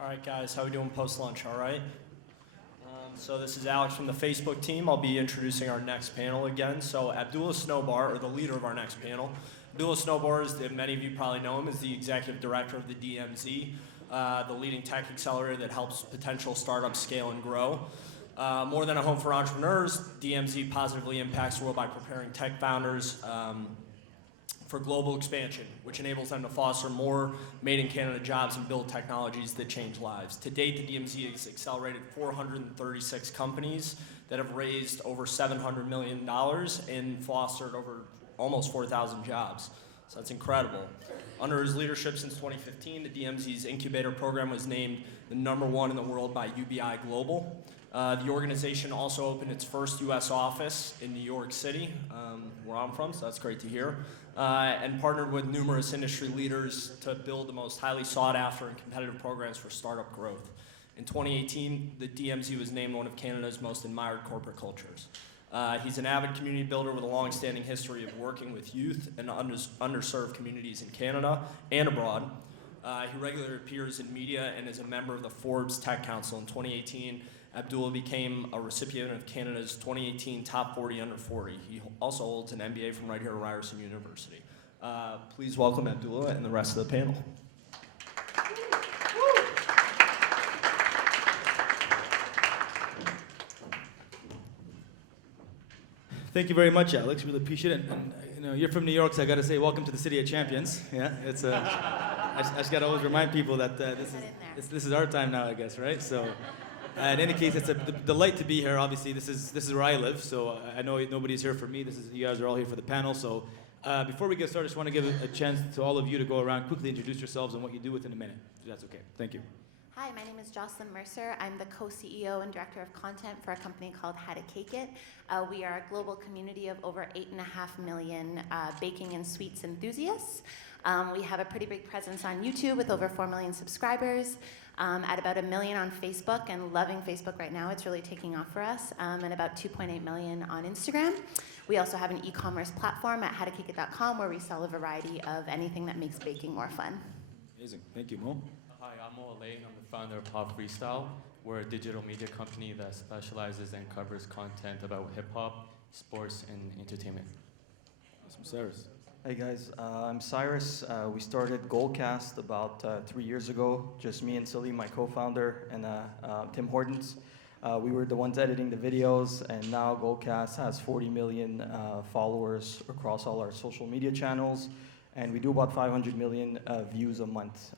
All right, guys, how we doing post-lunch, all right? So this is Alex from the Facebook team. I'll be introducing our next panel again. So Abdullah Snobar, or the leader of our next panel. Abdullah Snobar, many of you probably know him, is the executive director of the DMZ, the leading tech accelerator that helps potential startups scale and grow. More than a home for entrepreneurs, DMZ positively impacts the world by preparing tech founders for global expansion, which enables them to foster more made-in-Canada jobs and build technologies that change lives. To date, the DMZ has accelerated 436 companies that have raised over $700 million and fostered over almost 4,000 jobs. So that's incredible. Under his leadership since 2015, the DMZ's incubator program was named the #1 in the world by UBI Global. The organization also opened its first U.S. office in New York City, where I'm from, so that's great to hear, and partnered with numerous industry leaders to build the most highly sought after and competitive programs for startup growth. In 2018, the DMZ was named one of Canada's most admired corporate cultures. He's an avid community builder with a long-standing history of working with youth and underserved communities in Canada and abroad. He regularly appears in media and is a member of the Forbes Tech Council. In 2018, Abdullah became a recipient of Canada's 2018 Top 40 Under 40. He also holds an MBA from right here at Ryerson University. Please welcome Abdullah and the rest of the panel. Thank you very much, Alex. Really appreciate it. And you're from New York, so I got to say, welcome to the City of Champions. Yeah, it's. I just got to always remind people that this is our time now, I guess, right? So, in any case, it's a delight to be here. Obviously, this is where I live, so I know nobody's here for me. You guys are all here for the panel. So, before we get started, I just want to give a chance to all of you to go around, quickly introduce yourselves and what you do within a minute, if that's okay. Thank you. Hi, my name is Jocelyn Mercer. I'm the co-CEO and director of content for a company called How to Cake It. We are a global community of over 8.5 million baking and sweets enthusiasts. We have a pretty big presence on YouTube with over 4 million subscribers, at about 1 million on Facebook, and loving Facebook right now. It's really taking off for us, and about 2.8 million on Instagram. We also have an e-commerce platform at howtocakeit.com where we sell a variety of anything that makes baking more fun. Amazing. Thank you, Mo. Hi, I'm Alayan. I'm the founder of Freestyles. We're a digital media company that specializes and covers content about hip-hop, sports, and entertainment. Awesome. Cyrus. Hey guys, I'm Cyrus. We started Goalcast about 3 years ago. Just me and Salim, my co-founder, and Tim Hortons. We were the ones editing the videos, and now Goalcast has 40 million followers across all our social media channels, and we do about 500 million views a month.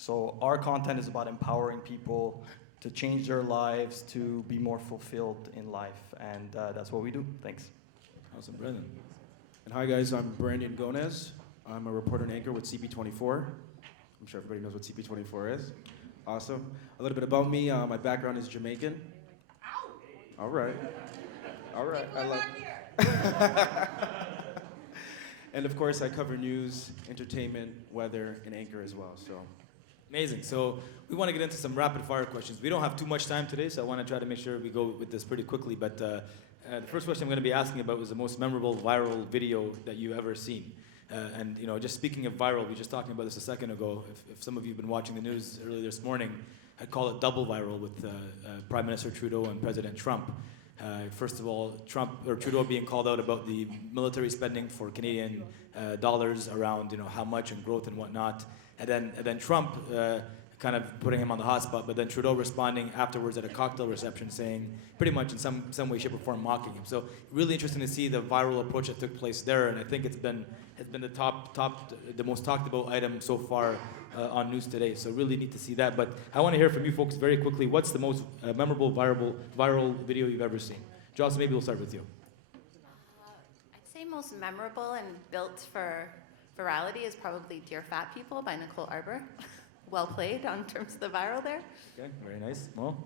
So our content is about empowering people to change their lives, to be more fulfilled in life, and that's what we do. Thanks. Awesome, Brendan. And hi guys, I'm Brandon Gonez. I'm a reporter and anchor with CP24. I'm sure everybody knows what CP24 is. Awesome. A little bit about me, my background is Jamaican. All right. All right. I love And of course, I cover news, entertainment, weather, and anchor as well. So. Amazing. So we want to get into some rapid fire questions. We don't have too much time today, so I want to try to make sure we go with this pretty quickly. But the first question I'm going to be asking about was the most memorable viral video that you've ever seen. And just speaking of viral, we were just talking about this a second ago. If some of you have been watching the news earlier this morning, I'd call it double viral with Prime Minister Trudeau and President Trump. First of all, Trudeau being called out about the military spending for Canadian dollars around how much and growth and whatnot. And then Trump kind of putting him on the hot spot, but then Trudeau responding afterwards at a cocktail reception saying, pretty much in some way, shape, or form mocking him. So really interesting to see the viral approach that took place there, and I think it's been the most talked about item so far on news today. So really neat to see that. But I want to hear from you folks very quickly. What's the most memorable viral video you've ever seen? Jocelyn, maybe we'll start with you. I'd say most memorable and built for virality is probably Dear Fat People by Nicole Arbor. Well played on terms of the viral there. Okay, very nice. Mo?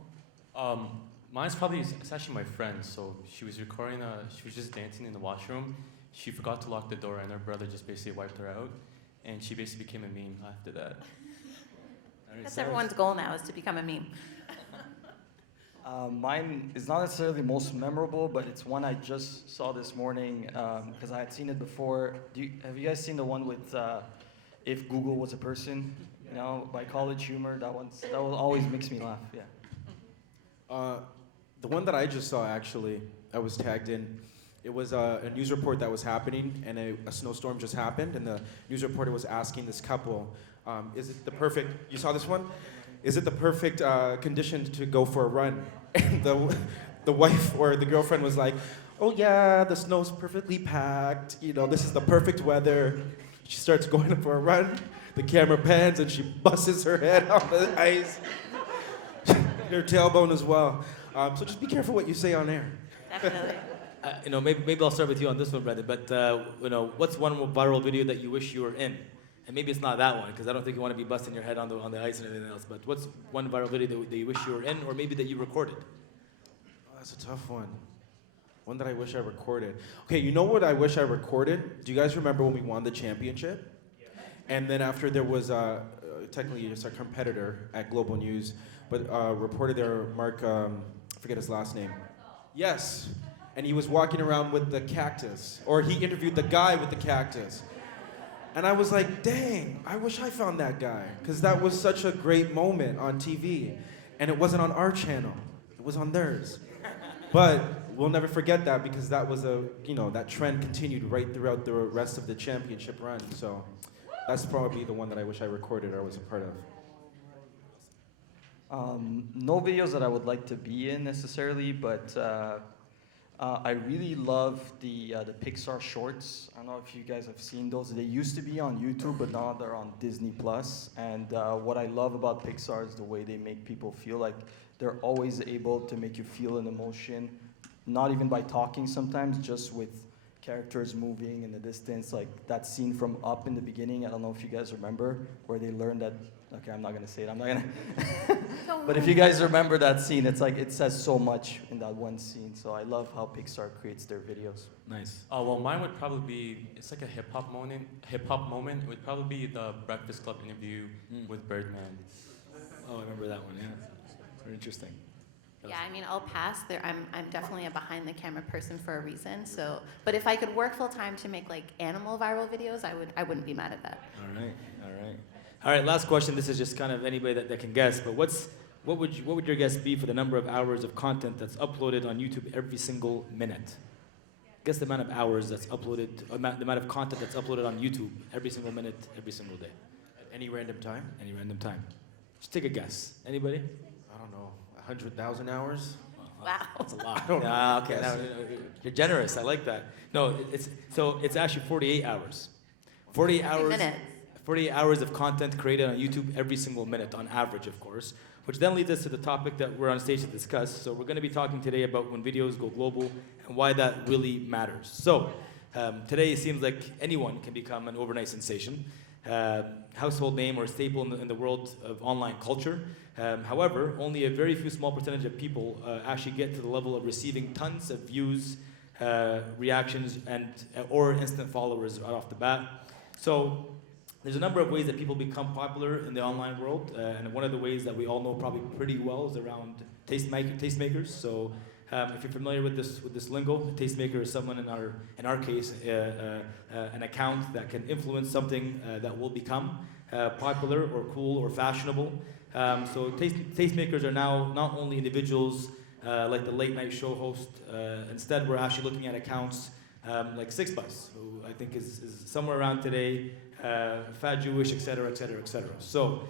Mine's it's actually my friend. So she was recording, she was just dancing in the washroom. She forgot to lock the door, and her brother just basically wiped her out. And she basically became a meme after that. That's everyone's goal now, is to become a meme. Mine is not necessarily most memorable, but it's one I just saw this morning because I had seen it before. Have you guys seen the one with if Google was a person? You know, my college humor, that will always makes me laugh. Yeah. The one that I just saw, actually, I was tagged in. It was a news report that was happening, and a snowstorm just happened, and the news reporter was asking this couple, is it the perfect, you saw this one? Is it the perfect condition to go for a run? And the wife or the girlfriend was like, oh yeah, the snow's perfectly packed, you know, this is the perfect weather. She starts going for a run, the camera pans, and she busts her head on the ice. Her tailbone as well. So just be careful what you say on air. Definitely. You know, maybe I'll start with you on this one, Brandon. But you know, what's one viral video that you wish you were in? And maybe it's not that one, because I don't think you want to be busting your head on the ice and everything else. But what's one viral video that you wish you were in, or maybe that you recorded? Oh, that's a tough one. One that I wish I recorded. Okay, you know what I wish I recorded? Do you guys remember when we won the championship? And then after there was technically just a competitor at Global News, but reported there, Mark, I forget his last name. Yes, and he was walking around with the cactus, or he interviewed the guy with the cactus. And I was like, dang, I wish I found that guy, because that was such a great moment on TV. And it wasn't on our channel, it was on theirs. But we'll never forget that, because that was that trend continued right throughout the rest of the championship run. So that's probably the one that I wish I recorded or was a part of. No videos that I would like to be in necessarily, but I really love the Pixar shorts. I don't know if you guys have seen those. They used to be on YouTube, but now they're on Disney Plus. And what I love about Pixar is the way they make people feel. Like they're always able to make you feel an emotion, not even by talking sometimes, just with characters moving in the distance. Like that scene from Up in the beginning, I don't know if you guys remember, where they learned that, okay, I'm not gonna say it, I'm not gonna. But if you guys remember that scene, it's like, it says so much in that one scene. So I love how Pixar creates their videos. Nice. Well, mine would probably be, it's like a hip-hop moment. It would probably be the Breakfast Club interview with Birdman. Oh, I remember that one, yeah. Very interesting. Yeah, I mean, I'll pass. I'm definitely a behind the camera person for a reason. So, but if I could work full time to make like animal viral videos, I wouldn't be mad at that. All right, last question. This is just kind of anybody that can guess, but what would your guess be for the number of hours of content that's uploaded on YouTube every single minute? Guess the amount of hours that's uploaded, the amount of content that's uploaded on YouTube every single minute, every single day. At any random time? Any random time. Just take a guess. Anybody? I don't know, 100,000 hours? Wow. That's a lot. I don't Yeah, know. okay. Yes. You're generous. I like that. No, it's actually 48 hours. 48 hours. Minutes. 48 hours of content created on YouTube every single minute, on average, of course. Which then leads us to the topic that we're on stage to discuss. So we're going to be talking today about when videos go global and why that really matters. So today it seems like anyone can become an overnight sensation, household name or staple in the world of online culture. However, only a very few small percentage of people actually get to the level of receiving tons of views, reactions, or instant followers right off the bat. So there's a number of ways that people become popular in the online world, and one of the ways that we all know probably pretty well is around tastemakers. So if you're familiar with this lingo, a tastemaker is someone in our case, an account that can influence something that will become popular or cool or fashionable. So tastemakers are now not only individuals like the late night show host. Instead, we're actually looking at accounts like Six Bus, who I think is somewhere around today, Fat Jewish, etc., etc., etc. So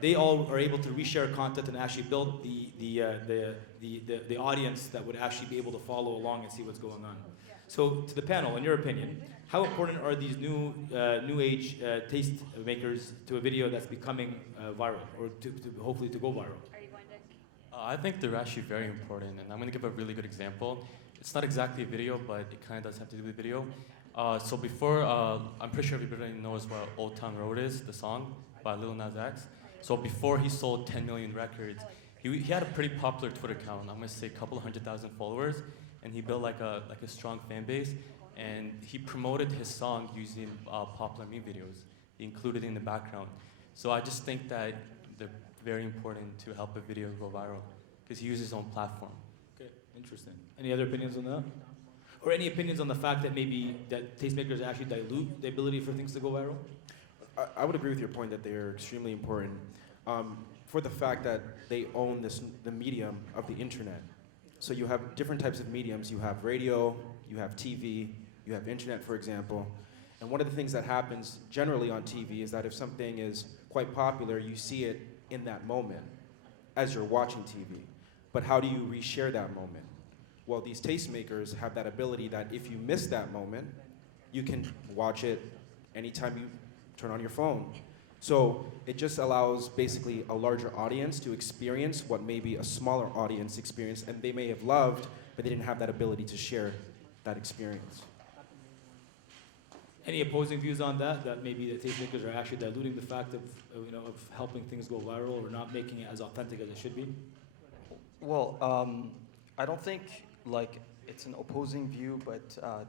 they all are able to reshare content and actually build the audience that would actually be able to follow along and see what's going on. So to the panel, in your opinion, how important are these new age taste makers to a video that's becoming viral, or to hopefully to go viral? I think they're actually very important, and I'm going to give a really good example. It's not exactly a video, but it kind of does have to do with video. So before, I'm pretty sure everybody knows what Old Town Road is, the song by Lil Nas X. So before he sold 10 million records, he had a pretty popular Twitter account. I'm going to say a couple 100,000 followers, and he built like a strong fan base. And he promoted his song using popular meme videos. He included it in the background. So I just think that they're very important to help a video go viral, because he uses his own platform. Okay, interesting. Any other opinions on that? Or any opinions on the fact that maybe that tastemakers actually dilute the ability for things to go viral? I would agree with your point that they are extremely important for the fact that they own the medium of the internet. So you have different types of mediums. You have radio, you have TV, you have internet, for example. And one of the things that happens generally on TV is that if something is quite popular, you see it in that moment as you're watching TV. But how do you reshare that moment? Well, these tastemakers have that ability that if you miss that moment, you can watch it anytime you turn on your phone. So it just allows basically a larger audience to experience what maybe a smaller audience experienced and they may have loved, but they didn't have that ability to share that experience. Any opposing views on that? That maybe the tastemakers are actually diluting the fact of of helping things go viral or not making it as authentic as it should be? Well, I don't think like it's an opposing view, but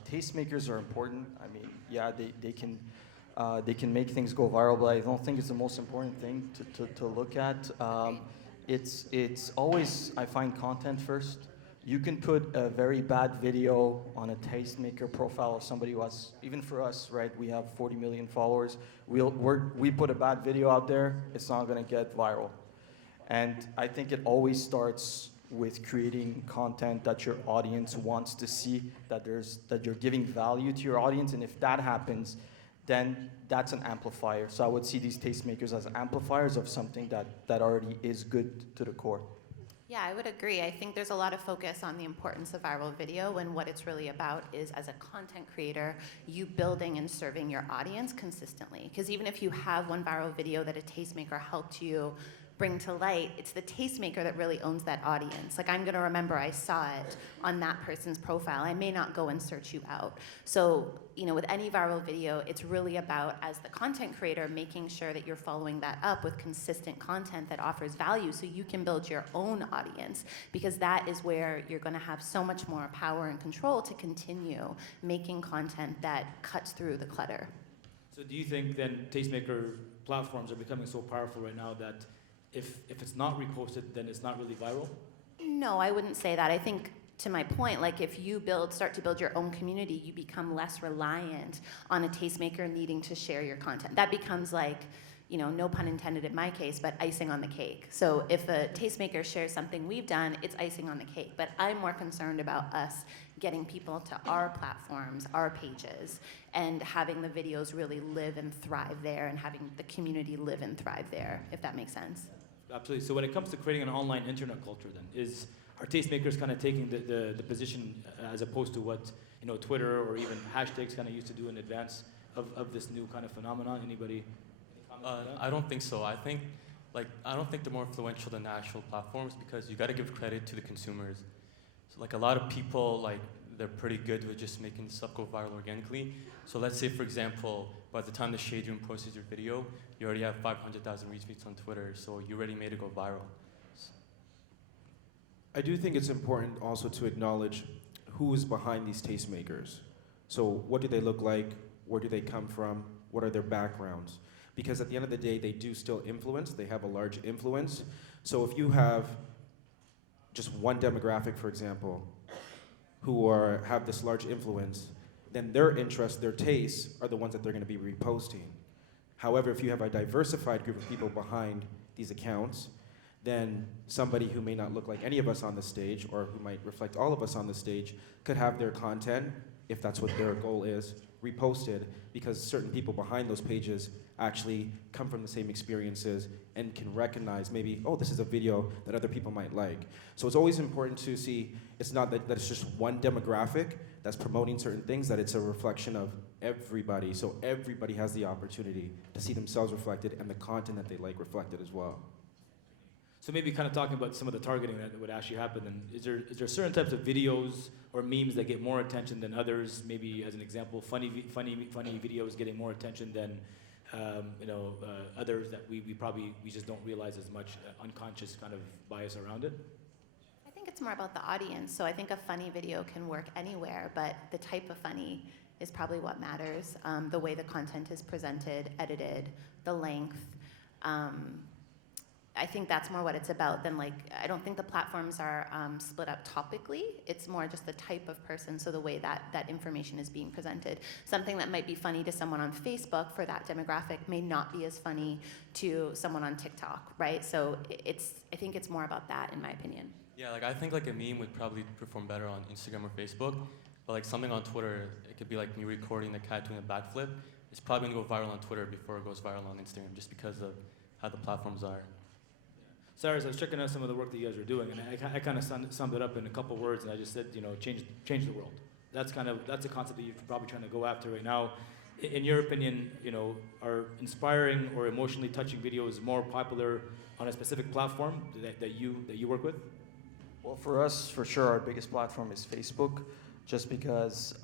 tastemakers are important. I mean, yeah, they can make things go viral, but I don't think it's the most important thing to look at. It's always, I find, content first. You can put a very bad video on a tastemaker profile of somebody who has, even for us, right? We have 40 million followers. We put a bad video out there, it's not gonna get viral. And I think it always starts with creating content that your audience wants to see, that you're giving value to your audience, and if that happens, then that's an amplifier. So I would see these tastemakers as amplifiers of something that already is good to the core. Yeah, I would agree. I think there's a lot of focus on the importance of viral video when what it's really about is, as a content creator, you building and serving your audience consistently. Because even if you have one viral video that a tastemaker helped you bring to light, it's the tastemaker that really owns that audience. Like, I'm gonna remember I saw it on that person's profile. I may not go and search you out. So, with any viral video, it's really about, as the content creator, making sure that you're following that up with consistent content that offers value so you can build your own audience, because that is where you're gonna have so much more power and control to continue making content that cuts through the clutter. So do you think then tastemaker platforms are becoming so powerful right now that if it's not reposted, then it's not really viral? No, I wouldn't say that. I think, to my point, like, if you start to build your own community, you become less reliant on a tastemaker needing to share your content. That becomes like, no pun intended in my case, but icing on the cake. So if a tastemaker shares something we've done, it's icing on the cake. But I'm more concerned about us getting people to our platforms, our pages, and having the videos really live and thrive there, and having the community live and thrive there, if that makes sense. Absolutely. So when it comes to creating an online internet culture, then are tastemakers kind of taking the position as opposed to what Twitter or even hashtags kind of used to do in advance of this new kind of phenomenon? Anybody? I don't think so. I don't think they're more influential than the actual platforms, because you got to give credit to the consumers. So a lot of people, they're pretty good with just making stuff go viral organically. So let's say, for example, by the time the Shade Room posts your video, you already have 500,000 retweets on Twitter, so you already made it go viral. I do think it's important also to acknowledge who is behind these tastemakers. So what do they look like? Where do they come from? What are their backgrounds? Because at the end of the day, they do still influence. They have a large influence. So if you have just one demographic, for example, who have this large influence, then their interests, their tastes are the ones that they're going to be reposting. However, if you have a diversified group of people behind these accounts, then somebody who may not look like any of us on the stage, or who might reflect all of us on the stage, could have their content, if that's what their goal is, reposted, because certain people behind those pages actually come from the same experiences and can recognize maybe, oh, this is a video that other people might like. So it's always important to see, it's not that it's just one demographic that's promoting certain things, that it's a reflection of everybody. So everybody has the opportunity to see themselves reflected and the content that they like reflected as well. So maybe kind of talking about some of the targeting that would actually happen, and is there certain types of videos or memes that get more attention than others? Maybe as an example, funny videos getting more attention than others that we just don't realize as much, unconscious kind of bias around it? I think it's more about the audience. So I think a funny video can work anywhere, but the type of funny is probably what matters. The way the content is presented, edited, the length. I think that's more what it's about than like, I don't think the platforms are split up topically. It's more just the type of person, so the way that information is being presented. Something that might be funny to someone on Facebook for that demographic may not be as funny to someone on TikTok, right? So I think it's more about that, in my opinion. Yeah, like I think like a meme would probably perform better on Instagram or Facebook, but like something on Twitter, it could be like me recording the cat doing a backflip. It's probably gonna go viral on Twitter before it goes viral on Instagram, just because of how the platforms are. Cyrus, I was checking out some of the work that you guys are doing, and I kind of summed it up in a couple words, and I just said, change the world. That's a concept that you're probably trying to go after right now. In your opinion, are inspiring or emotionally touching videos more popular on a specific platform that you work with? Well, for us, for sure, our biggest platform is Facebook, just because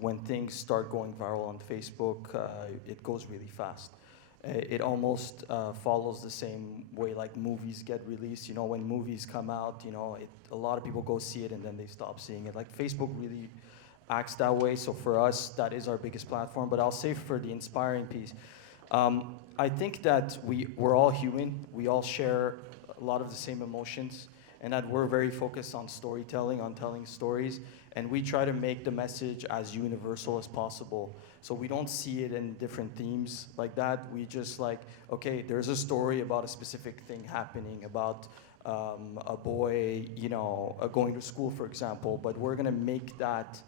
when things start going viral on Facebook, it goes really fast. It almost follows the same way like movies get released. When movies come out, a lot of people go see it and then they stop seeing it. Like Facebook really acts that way. So for us, that is our biggest platform. But I'll say for the inspiring piece, I think that we're all human. We all share a lot of the same emotions, and that we're very focused on storytelling, on telling stories, and we try to make the message as universal as possible. So we don't see it in different themes like that. We just like, okay, there's a story about a specific thing happening, about a boy, going to school, for example, but we're gonna make that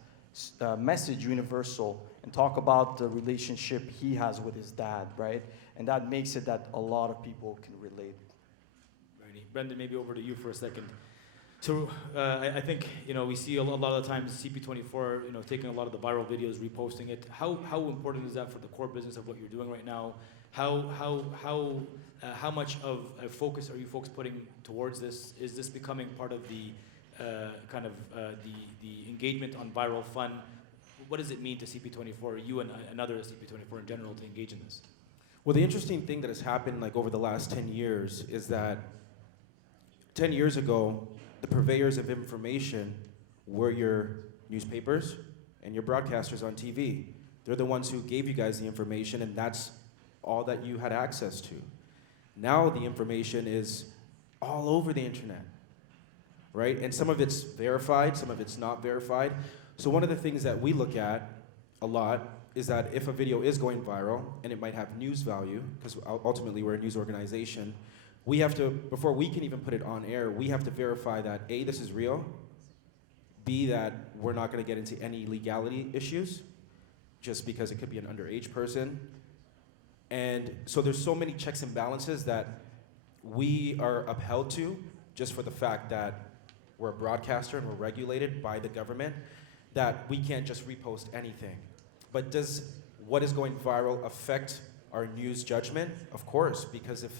message universal and talk about the relationship he has with his dad, right? And that makes it that a lot of people can relate. Right. Brendan, maybe over to you for a second. So I think we see a lot of the times CP24 taking a lot of the viral videos, reposting it. How important is that for the core business of what you're doing right now? How much of a focus are you folks putting towards this? Is this becoming part of the the engagement on viral fun? What does it mean to CP24, you and another CP24 in general, to engage in this? Well, the interesting thing that has happened like over the last 10 years is that 10 years ago, the purveyors of information were your newspapers and your broadcasters on TV. They're the ones who gave you guys the information, and that's all that you had access to. Now the information is all over the internet, right? And some of it's verified, some of it's not verified. So one of the things that we look at a lot is that if a video is going viral, and it might have news value, because ultimately we're a news organization, we have to, before we can even put it on air, we have to verify that A, this is real, B, that we're not gonna get into any legality issues, just because it could be an underage person. And so there's so many checks and balances that we are upheld to, just for the fact that we're a broadcaster and we're regulated by the government, that we can't just repost anything. But does what is going viral affect our news judgment? Of course, because if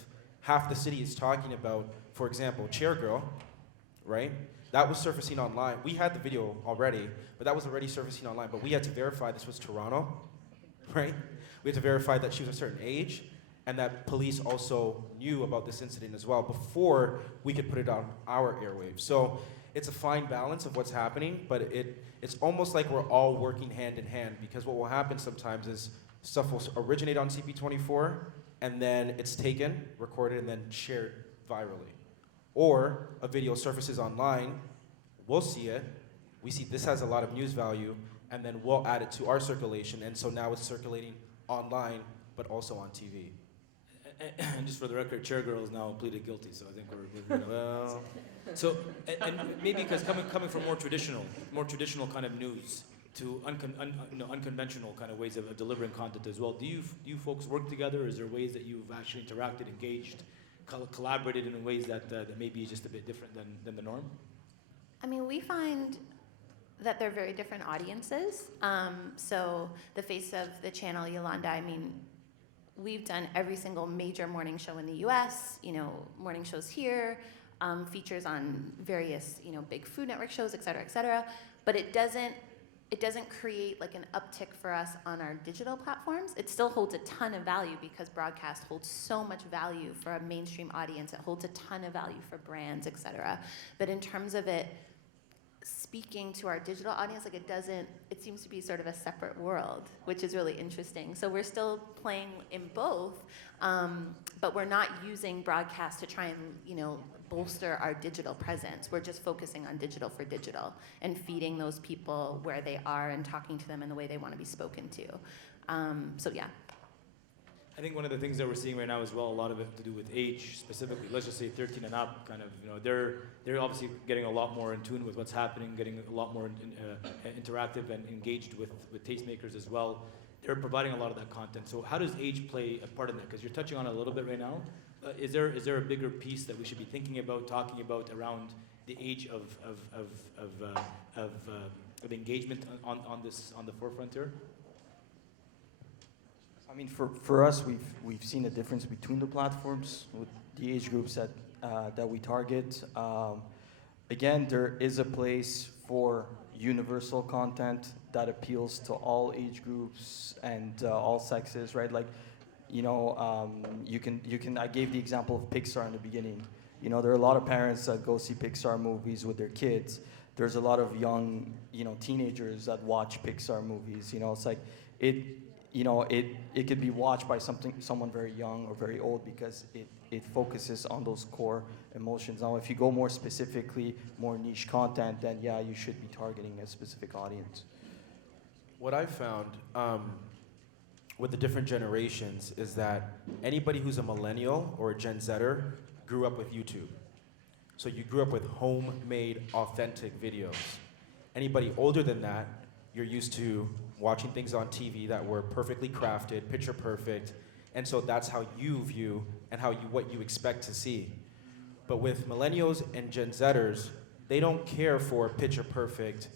half the city is talking about, for example, Chair Girl, right? That was surfacing online. We had the video already, but that was already surfacing online, but we had to verify this was Toronto, right? We had to verify that she was a certain age, and that police also knew about this incident as well before we could put it on our airwaves. So it's a fine balance of what's happening, but it's almost like we're all working hand in hand, because what will happen sometimes is stuff will originate on CP24, and then it's taken, recorded, and then shared virally. Or a video surfaces online, we'll see it, we see this has a lot of news value, and then we'll add it to our circulation, and so now it's circulating online, but also on TV. And just for the record, Chair Girl is now pleaded guilty, so I think we're well. So, and maybe because coming from more traditional kind of news to unconventional kind of ways of delivering content as well. Do you folks work together? Is there ways that you've actually interacted, engaged, collaborated in ways that maybe is just a bit different than the norm? I mean, we find that they're very different audiences. So the face of the channel, Yolanda, I mean, we've done every single major morning show in the US, morning shows here, features on various, big Food Network shows, et cetera, but it doesn't create like an uptick for us on our digital platforms. It still holds a ton of value because broadcast holds so much value for a mainstream audience. It holds a ton of value for brands, et cetera. But in terms of it speaking to our digital audience, like it seems to be sort of a separate world, which is really interesting. So we're still playing in both, but we're not using broadcast to try and, bolster our digital presence. We're just focusing on digital for digital and feeding those people where they are and talking to them in the way they want to be spoken to. So yeah. I think one of the things that we're seeing right now as well, a lot of it to do with age, specifically, let's just say 13 and up, kind of, they're obviously getting a lot more in tune with what's happening, getting a lot more interactive and engaged with tastemakers as well. They're providing a lot of that content. So how does age play a part in that? Because you're touching on it a little bit right now. Is there a bigger piece that we should be thinking about, talking about around the age of engagement on the forefront here? I mean, for us, we've seen a difference between the platforms with the age groups that we target. Again, there is a place for universal content that appeals to all age groups and all sexes, right? Like, you can. I gave the example of Pixar in the beginning. There are a lot of parents that go see Pixar movies with their kids. There's a lot of young, teenagers that watch Pixar movies. It's like it could be watched by someone very young or very old because it focuses on those core emotions. Now, if you go more specifically, more niche content, then yeah, you should be targeting a specific audience. What I've found with the different generations is that anybody who's a millennial or a Gen Zer grew up with YouTube. So you grew up with homemade, authentic videos. Anybody older than that, you're used to watching things on TV that were perfectly crafted, picture perfect, and so that's how you view and what you expect to see. But with millennials and Gen Zers, they don't care for picture perfect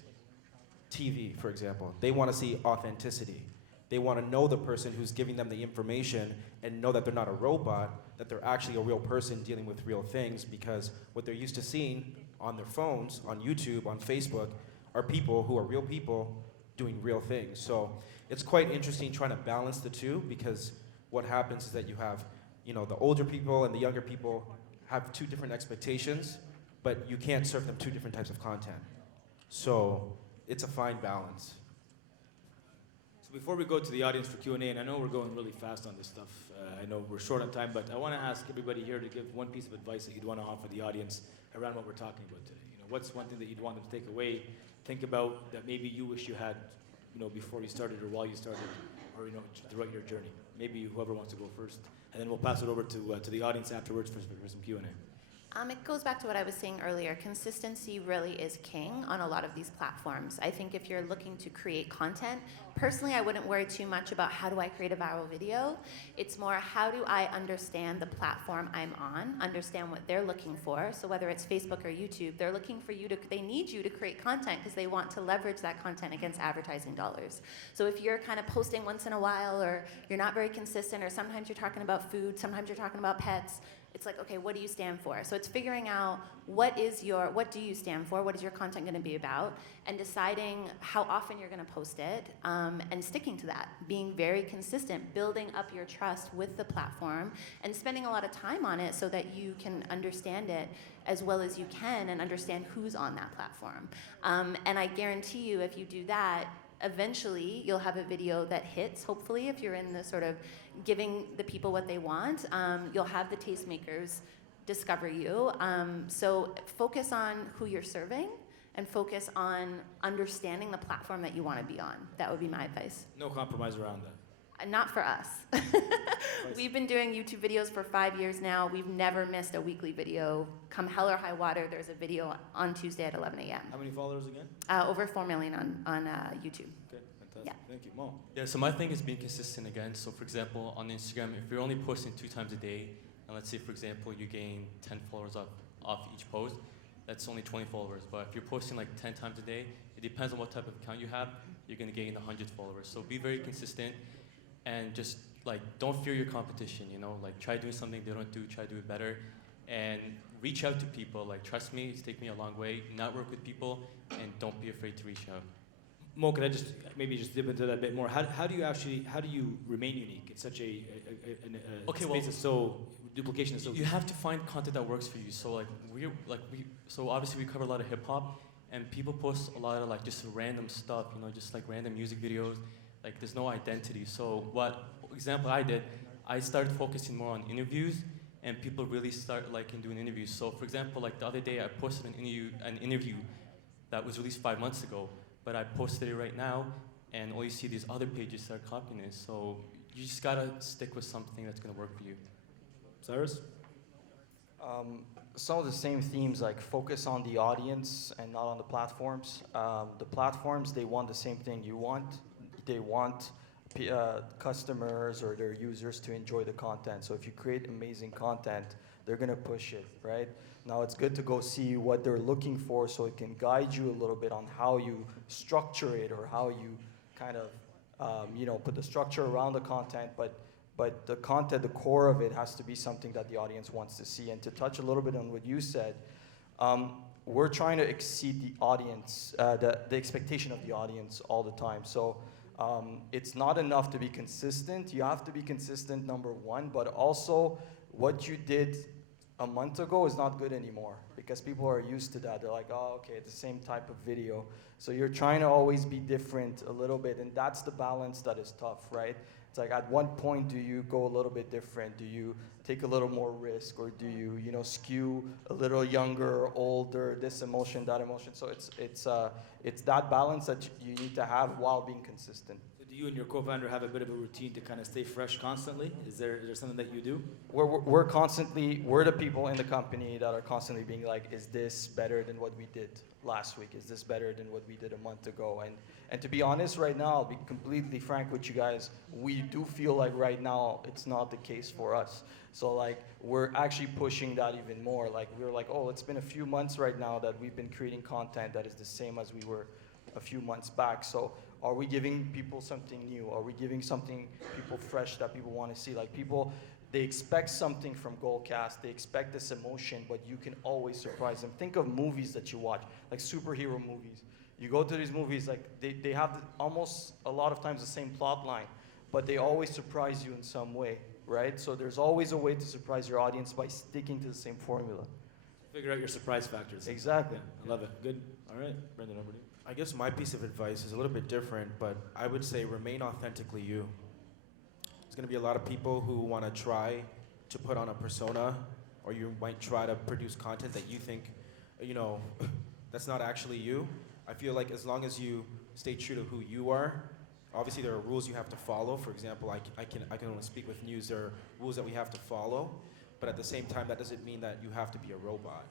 TV, for example. They want to see authenticity. They want to know the person who's giving them the information and know that they're not a robot, that they're actually a real person dealing with real things, because what they're used to seeing on their phones, on YouTube, on Facebook, are people who are real people doing real things. So it's quite interesting trying to balance the two, because what happens is that you have, the older people and the younger people have two different expectations, but you can't serve them two different types of content. So it's a fine balance. So before we go to the audience for Q&A, and I know we're going really fast on this stuff, I know we're short on time, but I want to ask everybody here to give one piece of advice that you'd want to offer the audience around what we're talking about today. What's one thing that you'd want them to take away, think about, that maybe you wish you had, before you started or while you started, or throughout your journey? Maybe whoever wants to go first, and then we'll pass it over to the audience afterwards for some Q&A. It goes back to what I was saying earlier. Consistency really is king on a lot of these platforms. I think if you're looking to create content, personally, I wouldn't worry too much about how do I create a viral video. It's more how do I understand the platform I'm on, understand what they're looking for. So whether it's Facebook or YouTube, they're looking for they need you to create content because they want to leverage that content against advertising dollars. So if you're kind of posting once in a while, or you're not very consistent, or sometimes you're talking about food, sometimes you're talking about pets, it's like, okay, what do you stand for? So it's figuring out what do you stand for, what is your content going to be about, and deciding how often you're going to post it, and sticking to that, being very consistent, building up your trust with the platform, and spending a lot of time on it so that you can understand it as well as you can and understand who's on that platform. And I guarantee you, if you do that, eventually you'll have a video that hits, hopefully, if you're in the sort of giving the people what they want. You'll have the tastemakers discover you. So focus on who you're serving and focus on understanding the platform that you want to be on. That would be my advice. No compromise around that. Not for us. We've been doing YouTube videos for 5 years now. We've never missed a weekly video. Come hell or high water, there's a video on Tuesday at 11 a.m. How many followers again? Over 4 million on YouTube. Okay, fantastic. Yeah. Thank you. Mo? Yeah, so my thing is being consistent again. So for example, on Instagram, if you're only posting 2 times a day, and let's say, for example, you gain 10 followers off each post, that's only 20 followers. But if you're posting like 10 times a day, it depends on what type of account you have, you're gonna gain 100 followers. So be very consistent, and just like, don't fear your competition, like try doing something they don't do, try to do it better, and reach out to people. Like, trust me, it's taken me a long way. Network with people, and don't be afraid to reach out. Mo, could I just dip into that a bit more? How do you remain unique? It's such a space is so, duplication is so. You have to find content that works for you. So so obviously we cover a lot of hip hop, and people post a lot of like just random stuff, you know, just like random music videos. Like there's no identity. So what example I did, I started focusing more on interviews, and people really start liking doing interviews. So for example, like the other day I posted an interview that was released 5 months ago, but I posted it right now, and all you see these other pages start copying it. So you just gotta stick with something that's gonna work for you. Cyrus? Some of the same themes, like focus on the audience and not on the platforms. The platforms, they want the same thing you want. They want customers or their users to enjoy the content. So if you create amazing content, they're gonna push it, right? Now it's good to go see what they're looking for so it can guide you a little bit on how you structure it or how you kind of, put the structure around the content, but the content, the core of it has to be something that the audience wants to see. And to touch a little bit on what you said, we're trying to exceed the audience, the expectation of the audience all the time. So it's not enough to be consistent. You have to be consistent, number one, but also what you did a month ago is not good anymore because people are used to that. They're like, oh, okay, it's the same type of video. So you're trying to always be different a little bit, and that's the balance that is tough, right? It's like at one point, do you go a little bit different? Do you take a little more risk, or do you, skew a little younger, older, this emotion, that emotion? So it's that balance that you need to have while being consistent. So do you and your co-founder have a bit of a routine to kind of stay fresh constantly? Is there something that you do? We're the people in the company that are constantly being like, is this better than what we did last week? Is this better than what we did a month ago? And to be honest, right now, I'll be completely frank with you guys, we do feel like right now it's not the case for us. So like, we're actually pushing that even more. Like, we're like, oh, it's been a few months right now that we've been creating content that is the same as we were a few months back. So are we giving people something new? Are we giving something people fresh that people want to see? Like people, they expect something from Goalcast. They expect this emotion, but you can always surprise them. Think of movies that you watch, like superhero movies. You go to these movies, like they have almost a lot of times the same plot line, but they always surprise you in some way, right? So there's always a way to surprise your audience by sticking to the same formula. Figure out your surprise factors. Exactly. I love it. Good. All right, Brendan, over to you. I guess my piece of advice is a little bit different, but I would say remain authentically you. There's going to be a lot of people who want to try to put on a persona, or you might try to produce content that you think, that's not actually you. I feel like as long as you stay true to who you are, obviously there are rules you have to follow. For example, I can only speak with news. There are rules that we have to follow, but at the same time, that doesn't mean that you have to be a robot.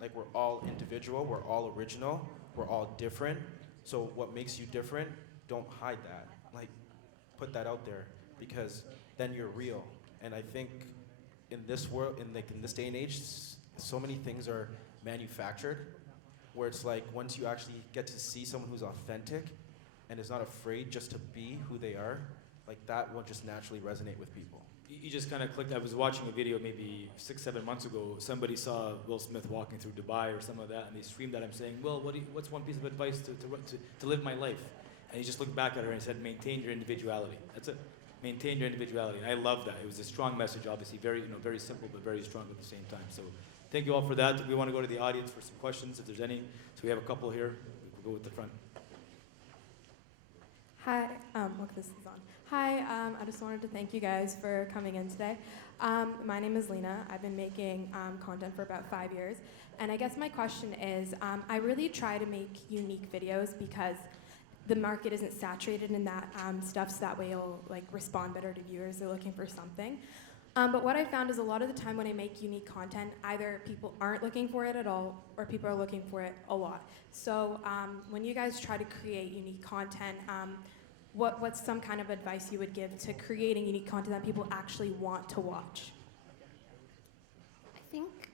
Like, we're all individual, we're all original, we're all different. So what makes you different, don't hide that. Like, put that out there, because then you're real. And I think in this world, in this day and age, so many things are manufactured, where it's like once you actually get to see someone who's authentic and is not afraid just to be who they are, like that will just naturally resonate with people. You just kind of clicked. I was watching a video maybe 6-7 months ago. Somebody saw Will Smith walking through Dubai or something like that, and they screamed at him saying, "Well, what's one piece of advice to live my life?" And he just looked back at her and said, "Maintain your individuality." That's it. Maintain your individuality. And I love that. It was a strong message, obviously, very simple but very strong at the same time. So thank you all for that. We want to go to the audience for some questions if there's any. So we have a couple here. We'll go with the front. Hi, look, this is on. Hi, I just wanted to thank you guys for coming in today. My name is Lena. I've been making content for about 5 years. And I guess my question is, I really try to make unique videos because the market isn't saturated in that stuff, so that way it'll respond better to viewers. They're looking for something. But what I found is a lot of the time when I make unique content, either people aren't looking for it at all, or people are looking for it a lot. So when you guys try to create unique content, what's some kind of advice you would give to creating unique content that people actually want to watch? I think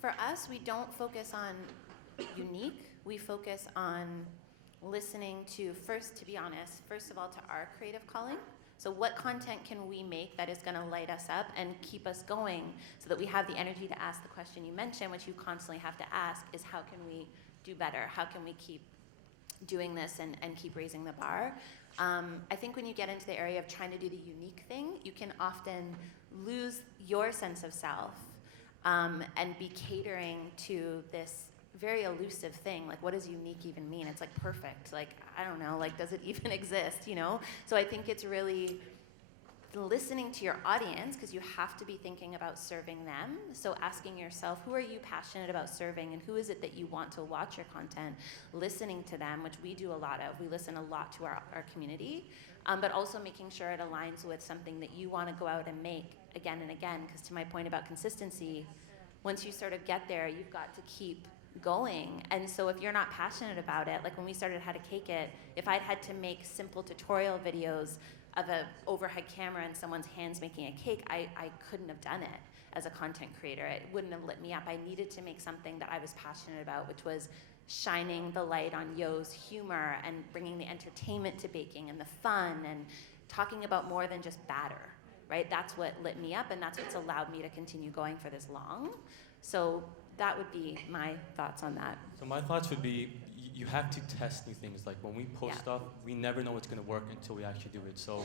for us, we don't focus on unique. We focus on listening to, to be honest, first of all, to our creative calling. So what content can we make that is going to light us up and keep us going so that we have the energy to ask the question you mentioned, which you constantly have to ask, is how can we do better? How can we keep doing this and keep raising the bar? I think when you get into the area of trying to do the unique thing, you can often lose your sense of self and be catering to this very elusive thing. Like, what does unique even mean? It's like perfect. Like, I don't know. Like, does it even exist? You know? So I think it's really listening to your audience, because you have to be thinking about serving them. So asking yourself, who are you passionate about serving, and who is it that you want to watch your content? Listening to them, which we do a lot of. We listen a lot to our community, but also making sure it aligns with something that you want to go out and make again and again. Because to my point about consistency, once you sort of get there, you've got to keep going. And so if you're not passionate about it, like when we started How to Cake It, if I'd had to make simple tutorial videos of an overhead camera and someone's hands making a cake, I couldn't have done it as a content creator. It wouldn't have lit me up. I needed to make something that I was passionate about, which was shining the light on Yo's humor and bringing the entertainment to baking and the fun and talking about more than just batter, right? That's what lit me up, and that's what's allowed me to continue going for this long. So that would be my thoughts on that. So my thoughts would be, you have to test new things. Like when we post Yeah. stuff, we never know what's gonna work until we actually do it. So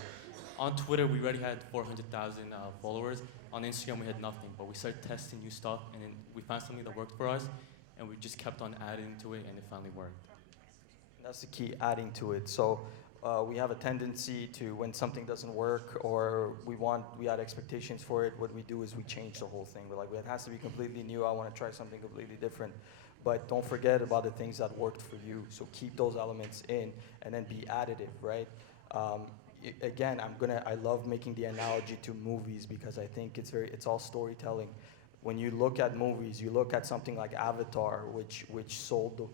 on Twitter, we already had 400,000 followers. On Instagram, we had nothing, but we started testing new stuff, and then we found something that worked for us, and we just kept on adding to it, and it finally worked. That's the key, adding to it. So we have a tendency to, when something doesn't work or we had expectations for it, what we do is we change the whole thing. We're like, well, it has to be completely new. I want to try something completely different. But don't forget about the things that worked for you. So keep those elements in and then be additive, right? Again, I love making the analogy to movies because I think it's all storytelling. When you look at movies, you look at something like Avatar, which sold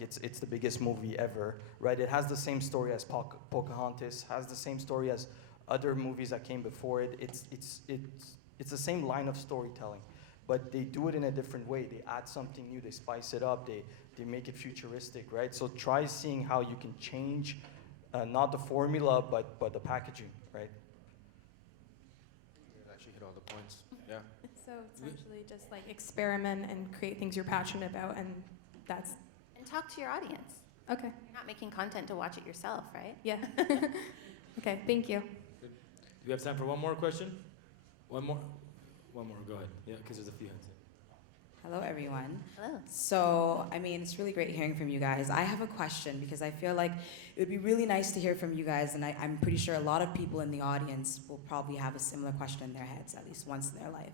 it's the biggest movie ever, right? It has the same story as Pocahontas, has the same story as other movies that came before it. It's the same line of storytelling, but they do it in a different way. They add something new, they spice it up, they make it futuristic, right? So try seeing how you can change, not the formula, but the packaging, right? You actually hit all the points. Yeah. So essentially just like experiment and create things you're passionate about, and that's And talk to your audience. okay. You're not making content to watch it yourself, right? Yeah. Okay, thank you. Do we have time for one more question? One more? One more, go ahead. Yeah, because there's a few hands. Hello, everyone. Hello. So, I mean, it's really great hearing from you guys. I have a question because I feel like it would be really nice to hear from you guys, and I'm pretty sure a lot of people in the audience will probably have a similar question in their heads at least once in their life.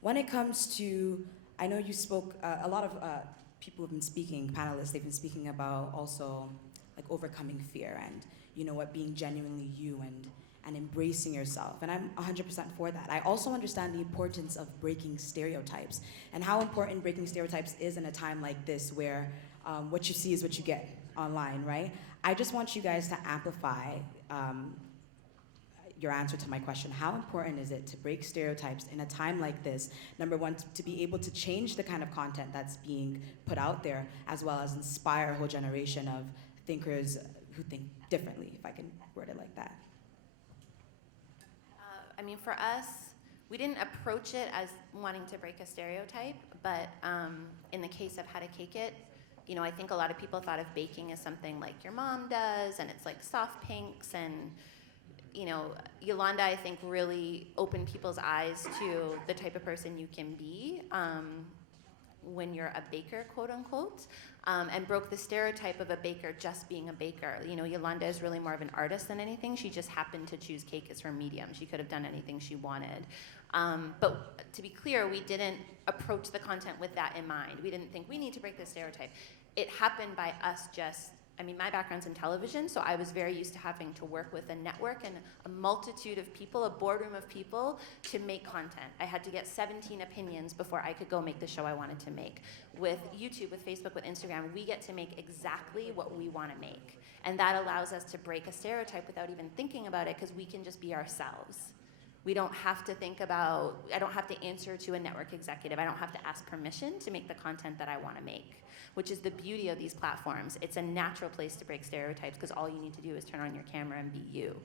When it comes to, I know you spoke, a lot of people have been speaking, panelists, they've been speaking about also like overcoming fear and, you know what, being genuinely you and embracing yourself. And I'm 100% for that. I also understand the importance of breaking stereotypes and how important breaking stereotypes is in a time like this where what you see is what you get online, right? I just want you guys to amplify your answer to my question. How important is it to break stereotypes in a time like this? Number one, to be able to change the kind of content that's being put out there, as well as inspire a whole generation of thinkers who think differently, if I can word it like that. I mean, for us, we didn't approach it as wanting to break a stereotype, but in the case of How to Cake It, you know, I think a lot of people thought of baking as something like your mom does, and it's like soft pinks, and, you know, Yolanda, I think, really opened people's eyes to the type of person you can be when you're a baker, quote unquote, and broke the stereotype of a baker just being a baker. You know, Yolanda is really more of an artist than anything. She just happened to choose cake as her medium. She could have done anything she wanted. But to be clear, we didn't approach the content with that in mind. We didn't think we need to break this stereotype. It happened by us just, I mean, my background's in television, so I was very used to having to work with a network and a multitude of people, a boardroom of people, to make content. I had to get 17 opinions before I could go make the show I wanted to make. With YouTube, with Facebook, with Instagram, we get to make exactly what we want to make. And that allows us to break a stereotype without even thinking about it, because we can just be ourselves. We don't have to think about, I don't have to answer to a network executive. I don't have to ask permission to make the content that I want to make, which is the beauty of these platforms. It's a natural place to break stereotypes because all you need to do is turn on your camera and be you.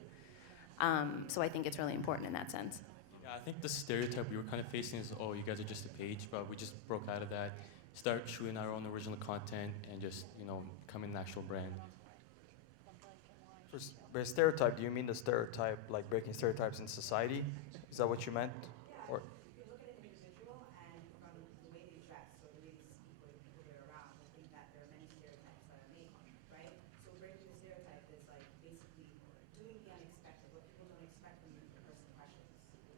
So I think it's really important in that sense. Yeah, I think the stereotype we were kind of facing is, oh, you guys are just a page, but we just broke out of that, start shooting our own original content, and just, you know, become an actual brand. By stereotype, do you mean the stereotype, like breaking stereotypes in society? Is that what you meant? Or You look at an individual and from the way they dress or the way they speak or the people they're around,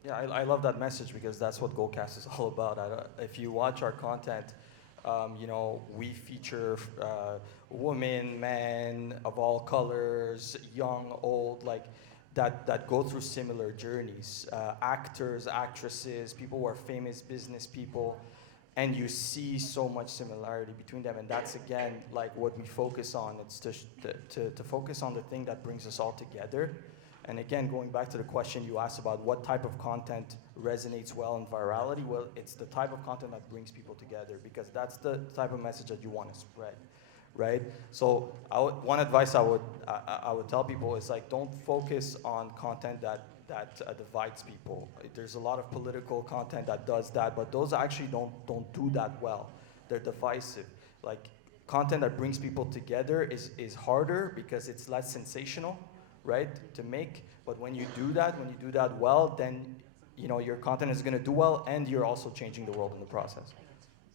Yeah, I love that message because that's what Goalcast is all about. If you watch our content, you know, we feature women, men of all colors, young, old, like that go through similar journeys. Actors, actresses, people who are famous business people, and you see so much similarity between them. And that's again like what we focus on. It's to focus on the thing that brings us all together. And again, going back to the question you asked about what type of content resonates well in virality, well, it's the type of content that brings people together because that's the type of message that you want to spread, right? So one advice I would tell people is like, don't focus on content that divides people. There's a lot of political content that does that, but those actually don't do that well. They're divisive. Like content that brings people together is harder because it's less sensational, right, to make. But when you do that well, then you know your content is going to do well, and you're also changing the world in the process.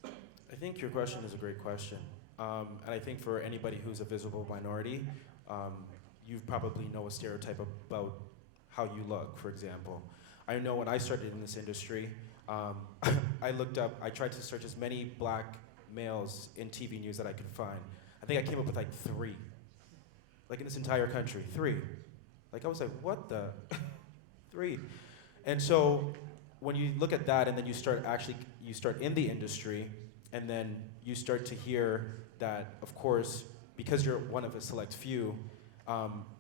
I think your question is a great question, and I think for anybody who's a visible minority, you probably know a stereotype about how you look. For example, I know when I started in this industry, I tried to search as many black males in TV news that I could find. I think I came up with like 3. Like in this entire country, 3. Like I was like, what the? 3. And so when you look at that and then you start in the industry and then you start to hear that, of course, because you're one of a select few,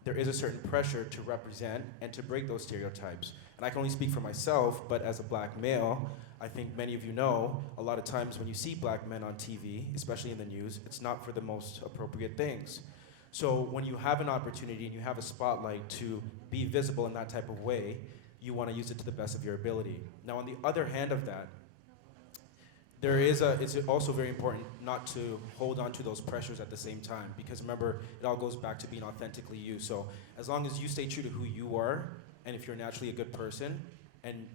there is a certain pressure to represent and to break those stereotypes. And I can only speak for myself, but as a black male, I think many of you know, a lot of times when you see black men on TV, especially in the news, it's not for the most appropriate things. So when you have an opportunity and you have a spotlight to be visible in that type of way, you want to use it to the best of your ability. Now, on the other hand of that, it's also very important not to hold on to those pressures at the same time, because remember, it all goes back to being authentically you. So as long as you stay true to who you are, and if you're naturally a good person, and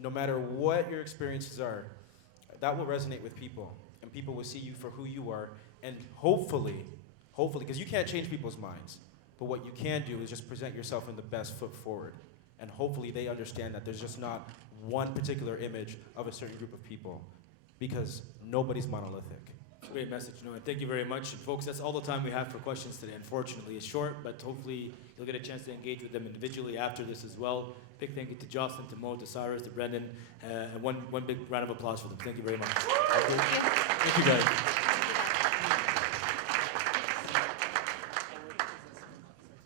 no matter what your experiences are, that will resonate with people, and people will see you for who you are, and hopefully, because you can't change people's minds, but what you can do is just present yourself in the best foot forward. And hopefully they understand that there's just not one particular image of a certain group of people, because nobody's monolithic. Great message, and thank you very much. And folks, that's all the time we have for questions today. Unfortunately, it's short, but hopefully you'll get a chance to engage with them individually after this as well. Big thank you to Jocelyn, to Mo, to Cyrus, to Brendan, and one big round of applause for them. Thank you very much. Thank you. Thank you, guys.